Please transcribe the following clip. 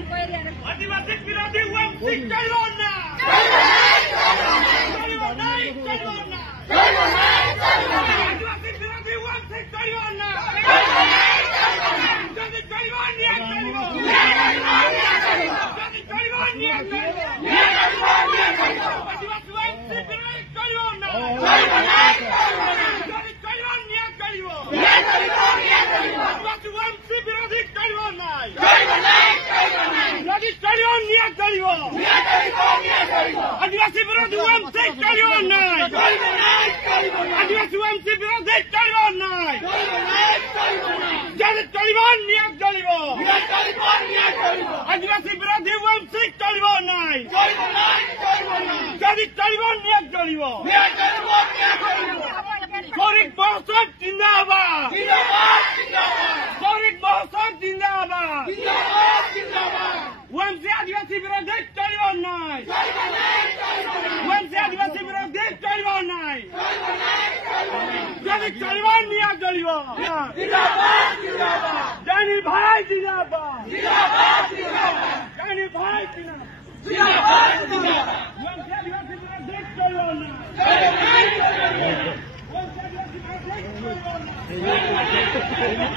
आदिवासी विरोधी वंशी चलो ना आदिवासी विरोधी वंशी चलो ना যদি চলবান নিয়ে চলব যদি চলবান নিয়ে চলব আদিবাসী वंशी বিরোধী চলব না যদি চলবান নিয়ে চলব আদিবাসী वंशी বিরোধী চলব না যদি চলবান নিয়ে চলব आदिवासी विरोधी वंशी चलो ना आदिवासी वंशी विरोधी चलो ना যদি চলবান নিয়ে চলব आदिवासी विरोधी वंशी चलो ना যদি চলবান নিয়ে চলব শ্রমিক মহোৎসব জিন্দাবাদ শ্রমিক মহোৎসব জিন্দাবাদ वंशी आदिवासी विरोधी चलो ना वंशी आदिवासी विरोधी चलो ना যদি চলবান নিয়ে চলব জানি ভাই জিন্দাবাদ জানি ভাই জিন্দাবাদ वंशी आदिवासी विरोधी चलो ना वंशी आदिवासी विरोधी चलो ना